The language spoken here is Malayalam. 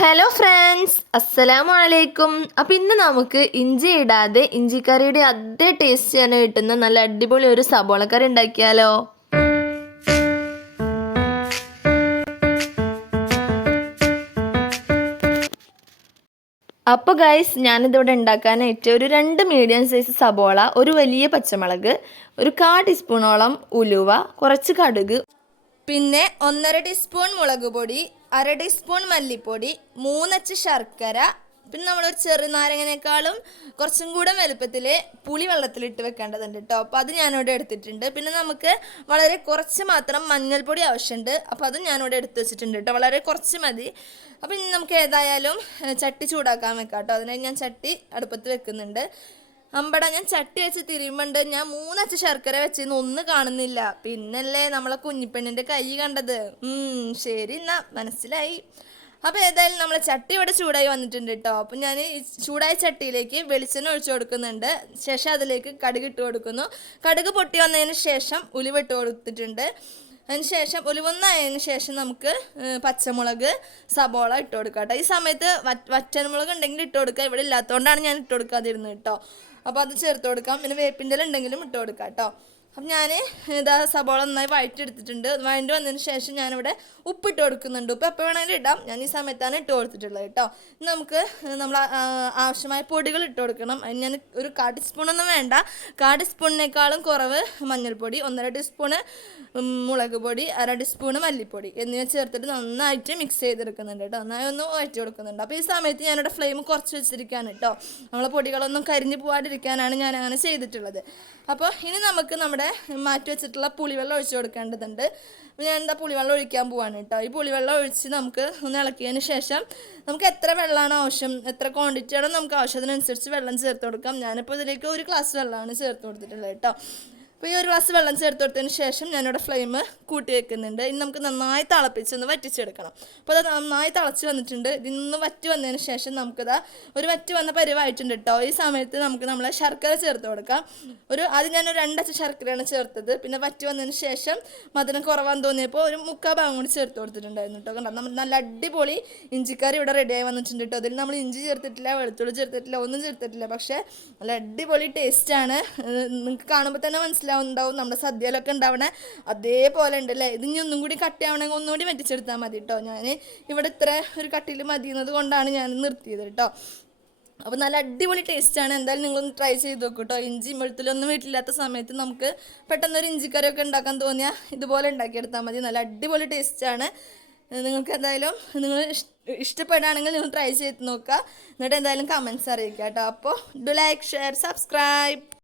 ഹലോ ഫ്രണ്ട്സ്, അസ്സലാമു അലൈക്കും. അപ്പോൾ ഇന്ന് നമുക്ക് ഇഞ്ചി ഇടാതെ ഇഞ്ചിക്കറിയുടെ അതേ ടേസ്റ്റ് തന്നെ കിട്ടുന്ന നല്ല അടിപൊളി ഒരു സബോള കറി ഉണ്ടാക്കിയാലോ? അപ്പോൾ ഗൈസ്, ഞാനിതിവിടെ ഉണ്ടാക്കാനായിട്ട് ഒരു 2 മീഡിയം സൈസ് സബോള, ഒരു വലിയ പച്ചമുളക്, ഒരു 1/4 ടീസ്പൂണോളം ഉലുവ, കുറച്ച് കടുക്, പിന്നെ 1/2 ടീസ്പൂൺ മുളക് പൊടി, 1/2 ടീസ്പൂൺ മല്ലിപ്പൊടി, 3 ശർക്കര, പിന്നെ നമ്മളൊരു ചെറുനാരങ്ങനേക്കാളും കുറച്ചും കൂടെ വലുപ്പത്തിൽ പുളി വെള്ളത്തിലിട്ട് വെക്കേണ്ടതുണ്ട് കേട്ടോ. അപ്പോൾ അത് ഞാനിവിടെ എടുത്തിട്ടുണ്ട്. പിന്നെ നമുക്ക് വളരെ കുറച്ച് മാത്രം മഞ്ഞൾപ്പൊടി ആവശ്യമുണ്ട്. അപ്പോൾ അതും ഞാനിവിടെ എടുത്ത് വെച്ചിട്ടുണ്ട് കേട്ടോ. വളരെ കുറച്ച് മതി. അപ്പോൾ ഇനി നമുക്ക് ഏതായാലും ചട്ടി ചൂടാക്കാൻ വെക്കാം കേട്ടോ. അതിനായി ഞാൻ ചട്ടി അടുപ്പത്ത് വെക്കുന്നുണ്ട്. ഞാൻ ചട്ടി വെച്ച് തിരിയുമ്പോണ്ട് ഞാൻ 3 ശർക്കര വെച്ചിരുന്നു, ഒന്ന് കാണുന്നില്ല. പിന്നല്ലേ നമ്മളെ കുഞ്ഞിപ്പെണ്ണിൻ്റെ കൈ കണ്ടത്. ശരി, എന്നാ മനസ്സിലായി. അപ്പോൾ ഏതായാലും നമ്മളെ ചട്ടി ഇവിടെ ചൂടായി വന്നിട്ടുണ്ട് കേട്ടോ. അപ്പം ഞാൻ ഈ ചൂടായ ചട്ടിയിലേക്ക് വെളിച്ചെണ്ണ ഒഴിച്ചു കൊടുക്കുന്നുണ്ട്. ശേഷം അതിലേക്ക് കടുക് ഇട്ട് കൊടുക്കുന്നു. കടുക് പൊട്ടി വന്നതിന് ശേഷം ഉലുവ ഇട്ട് കൊടുത്തിട്ടുണ്ട്. അതിന് ശേഷം ഉലുവൊന്നായതിന് ശേഷം നമുക്ക് പച്ചമുളക്, സബോള ഇട്ട് കൊടുക്കാം കേട്ടോ. ഈ സമയത്ത് വറ്റൽമുളക് ഉണ്ടെങ്കിൽ ഇട്ട് കൊടുക്കുക. ഇവിടെ ഇല്ലാത്തതുകൊണ്ടാണ് ഞാൻ ഇട്ട് കൊടുക്കാതിരുന്നത് കേട്ടോ. അപ്പോൾ അത് ചേർത്ത് കൊടുക്കാം. പിന്നെ വേപ്പിൻ്റെ ഇല ഉണ്ടെങ്കിലും ഇട്ട് കൊടുക്കാം കേട്ടോ. അപ്പം ഞാൻ ഇതാ സബോള നന്നായി വഴറ്റിയെടുത്തിട്ടുണ്ട്. വഴറ്റി വന്നതിന് ശേഷം ഞാനിവിടെ ഉപ്പിട്ട് കൊടുക്കുന്നുണ്ട്. ഉപ്പ് എപ്പോൾ വേണമെങ്കിലും ഇടാം, ഞാൻ ഈ സമയത്താണ് ഇട്ട് കൊടുത്തിട്ടുള്ളത് കേട്ടോ. നമുക്ക് നമ്മൾ ആവശ്യമായ പൊടികൾ ഇട്ട് കൊടുക്കണം. അതിന് ഞാൻ ഒരു 1/4 ടീസ്പൂണൊന്നും വേണ്ട, 1/4 ടീസ്പൂണിനേക്കാളും കുറവ് മഞ്ഞൾപ്പൊടി, 1/2 ടീസ്പൂണ് മുളക് പൊടി, 1/2 ടീസ്പൂണ് മല്ലിപ്പൊടി എന്നിവ ചേർത്തിട്ട് നന്നായിട്ട് മിക്സ് ചെയ്തെടുക്കുന്നുണ്ട് കേട്ടോ. നന്നായി ഒന്ന് വഴറ്റി കൊടുക്കുന്നുണ്ട്. അപ്പോൾ ഈ സമയത്ത് ഞാനിവിടെ ഫ്ലെയിം കുറച്ച് വെച്ചിരിക്കുകയാണ് കേട്ടോ. നമ്മളെ പൊടികളൊന്നും കരിഞ്ഞു പോകാതിരിക്കാനാണ് ഞാൻ അങ്ങനെ ചെയ്തിട്ടുള്ളത്. അപ്പോൾ ഇനി നമുക്ക് നമ്മുടെ മാറ്റി വെച്ചിട്ടുള്ള പുളിവെള്ളം ഒഴിച്ച് കൊടുക്കേണ്ടതുണ്ട്. ഞാൻ പുളിവെള്ളം ഒഴിക്കാൻ പോവാണ് കേട്ടോ. ഈ പുളിവെള്ളം ഒഴിച്ച് നമുക്ക് ഒന്ന് ഇളക്കിയതിന് ശേഷം നമുക്ക് എത്ര വെള്ളമാണോ ആവശ്യം, എത്ര ക്വാണ്ടിറ്റി ആണോ നമുക്ക് ആവശ്യത്തിനനുസരിച്ച് വെള്ളം ചേർത്ത് കൊടുക്കാം. ഞാനിപ്പോൾ ഇതിലേക്ക് 1 ഗ്ലാസ് വെള്ളമാണ് ചേർത്ത് കൊടുത്തിട്ടുള്ളത് കേട്ടോ. അപ്പോൾ ഈ 1 ഗ്ലാസ് വെള്ളം ചേർത്ത് കൊടുത്തതിന് ശേഷം ഞാനിവിടെ ഫ്ലെയിം കൂട്ടി വെക്കുന്നുണ്ട്. ഇനി നമുക്ക് നന്നായി തിളപ്പിച്ചൊന്ന് വറ്റിച്ചെടുക്കണം. അപ്പോൾ അത് നന്നായി തിളച്ച് വന്നിട്ടുണ്ട്. ഇതിന്ന് വറ്റി വന്നതിന് ശേഷം നമുക്കിതാ ഒരു വറ്റി വന്ന പരിവായിട്ടുണ്ട് കേട്ടോ. ഈ സമയത്ത് നമുക്ക് നമ്മളെ ശർക്കര ചേർത്ത് കൊടുക്കാം. ആദ്യം ഞാനൊരു 2 ശർക്കരയാണ് ചേർത്തത്. പിന്നെ വറ്റി വന്നതിന് ശേഷം മധുരം കുറവാന്ന് തോന്നിയപ്പോൾ ഒരു 3/4 ഭാഗം കൂടി ചേർത്ത് കൊടുത്തിട്ടുണ്ടായിരുന്നു കേട്ടോ. കണ്ടോ, നമ്മൾ നല്ല അടിപൊളി ഇഞ്ചിക്കറി ഇവിടെ റെഡിയായി വന്നിട്ടുണ്ട് കേട്ടോ. അതിൽ നമ്മൾ ഇഞ്ചി ചേർത്തിട്ടില്ല, വെളുത്തുള്ളി ചേർത്തിട്ടില്ല, ഒന്നും ചേർത്തിട്ടില്ല. പക്ഷേ നല്ല അടിപൊളി ടേസ്റ്റാണ്. നിങ്ങൾക്ക് കാണുമ്പോൾ തന്നെ മനസ്സിലാവും നമ്മുടെ സദ്യയിലൊക്കെ ഉണ്ടാവണേ അതേപോലെ ഉണ്ട് അല്ലേ. ഇതിനി ഒന്നും കൂടി കട്ടിയാവണമെങ്കിൽ ഒന്നുകൂടി വറ്റിച്ചെടുത്താൽ മതി കേട്ടോ. ഞാൻ ഇവിടെ ഇത്ര ഒരു കട്ടിയിൽ മതിയുന്നത് കൊണ്ടാണ് ഞാൻ നിർത്തിയത് കേട്ടോ. അപ്പോൾ നല്ല അടിപൊളി ടേസ്റ്റാണ്. എന്തായാലും നിങ്ങളൊന്ന് ട്രൈ ചെയ്ത് നോക്കൂ കേട്ടോ. ഇഞ്ചി വെളുത്തുള്ളിയൊന്നും വീട്ടിലില്ലാത്ത സമയത്ത് നമുക്ക് പെട്ടെന്നൊരു ഇഞ്ചിക്കറിയൊക്കെ ഉണ്ടാക്കാൻ തോന്നിയാൽ ഇതുപോലെ ഉണ്ടാക്കിയെടുത്താൽ മതി. നല്ല അടിപൊളി ടേസ്റ്റാണ്. നിങ്ങൾക്ക് എന്തായാലും നിങ്ങൾ ഇഷ്ടപ്പെടുകയാണെങ്കിൽ നിങ്ങൾ ട്രൈ ചെയ്ത് നോക്കുക. എന്നിട്ട് എന്തായാലും കമൻറ്റ്സ് അറിയിക്കുക കേട്ടോ. അപ്പോൾ ഡു ലൈക്ക്, ഷെയർ, സബ്സ്ക്രൈബ്.